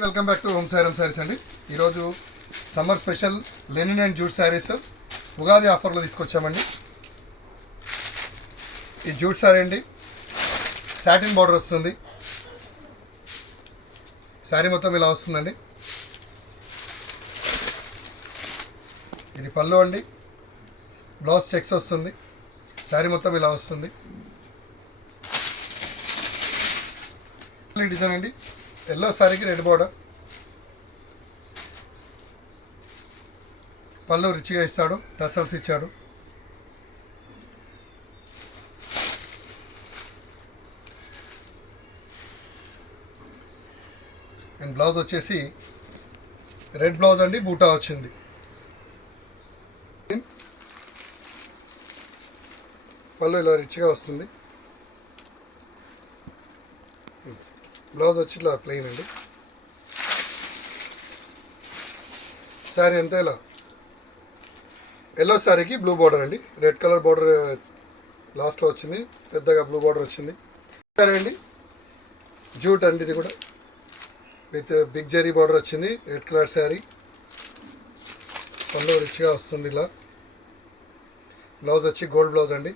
Welcome back to home Sairam సారీస్ అండి. ఈరోజు summer special Lenin and jute saris ఉగాది ఆఫర్లో తీసుకొచ్చామండి. ఈ జూట్ శారీ అండి, సాటిన్ బార్డర్ వస్తుంది. శారీ మొత్తం ఇలా వస్తుందండి. ఇది పళ్ళు అండి, బ్లౌజ్ చెక్స్ వస్తుంది. శారీ మొత్తం ఇలా వస్తుంది. డిజైన్ అండి, ఎల్లో శారీకి రెడ్ బార్డర్. పళ్ళు రిచ్గా ఇస్తాడు, టసల్స్ ఇచ్చాడు. అండ్ బ్లౌజ్ వచ్చేసి రెడ్ బ్లౌజ్ అండి, బూటా వచ్చింది. పళ్ళు ఇలా రిచ్గా వస్తుంది. బ్లౌజ్ వచ్చి ఇలా ప్లెయిన్ అండి. శారీ అంతా ఇలా ఎల్లో శారీకి బ్లూ బార్డర్ అండి, రెడ్ కలర్ బార్డర్ లాస్ట్లో వచ్చింది, పెద్దగా బ్లూ బార్డర్ వచ్చింది. సరే అండి, జూట్ అండి, ఇది కూడా విత్ బిగ్ జరీ బార్డర్ వచ్చింది. రెడ్ కలర్ శారీ, పళ్ళు రిచ్గా వస్తుంది. ఇలా బ్లౌజ్ వచ్చి గోల్డ్ బ్లౌజ్ అండి.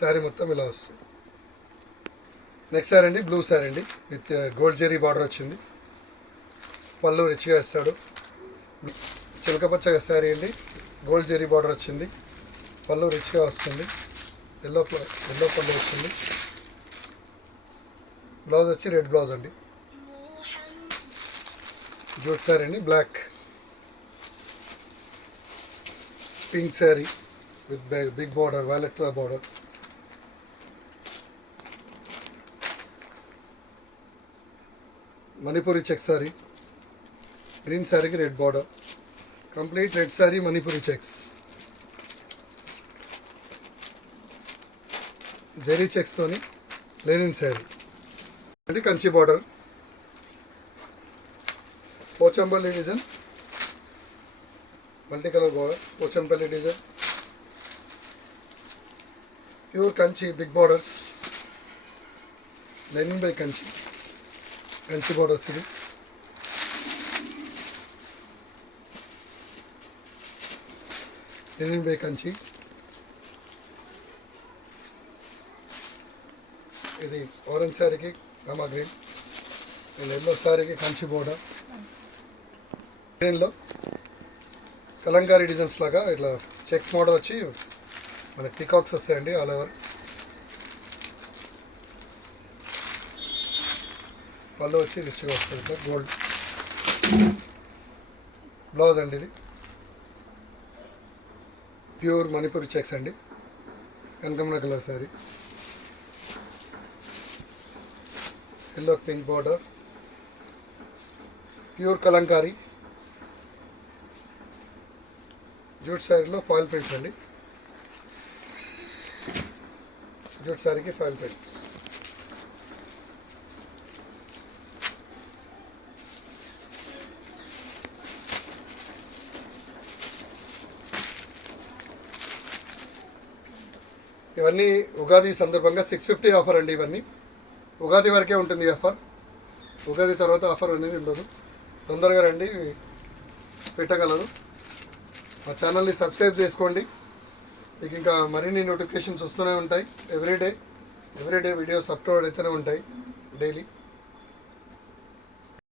శారీ మొత్తం ఇలా వస్తుంది. నెక్స్ట్ శారీ అండి, బ్లూ శారీ అండి, విత్ గోల్డ్ జెరీ బార్డర్ వచ్చింది. పళ్ళు రిచ్గా ఇస్తాడు. చిలకపచ్చ శారీ అండి, గోల్డ్ జెరీ బార్డర్ వచ్చింది. పళ్ళు రిచ్గా వస్తుంది. ఎల్లో పళ్ళు వచ్చింది. బ్లౌజ్ వచ్చి రెడ్ బ్లౌజ్ అండి. జూట్ శారీ అండి, black pink sari with big border, violet colour border. Manipuri check sari, green శారీకి red border. Complete red sari, Manipuri checks, zari చెక్స్తోని లెనిన్ శారీ అంటే Kanchi border. Pochampally design, multi colour border, Pochampally design, pure Kanchi big borders, linen by Kanchi borders. ఇది linen by Kanchi. ఇది orange శారీకి Rama green, and yellow శారీకి కంచి బోర్డర్. గ్రీన్లో కలంకారీ డిజైన్స్ లాగా ఇట్లా చెక్స్ మోడల్ వచ్చి మనకి పీకాక్స్ వస్తాయండి ఆల్ ఓవర్. పళ్ళు వచ్చి రిచ్గా వస్తుంది సార్, గోల్డ్. బ్లౌజ్ అండి, ఇది ప్యూర్ మణిపూరి చెక్స్ అండి, కనకమర colour sari, yellow pink border, pure Kalamkari. Jute శారీలో ఫాయిల్ ప్రింట్స్ అండి, జూట్ శారీకి ఫాయిల్ ప్రింట్స్. ఇవన్నీ ఉగాది సందర్భంగా 650 ఆఫర్ అండి. ఇవన్నీ ఉగాది వరకే ఉంటుంది ఆఫర్. ఉగాది తర్వాత ఆఫర్ అనేది ఉండదు. తొందరగా రండి, పెట్టగలరు. మా ఛానల్ని సబ్స్క్రైబ్ చేసుకోండి. మీకు ఇంకా మరిన్ని నోటిఫికేషన్స్ వస్తూనే ఉంటాయి. ఎవ్రీడే వీడియోస్ అప్లోడ్ అయితేనే ఉంటాయి డైలీ.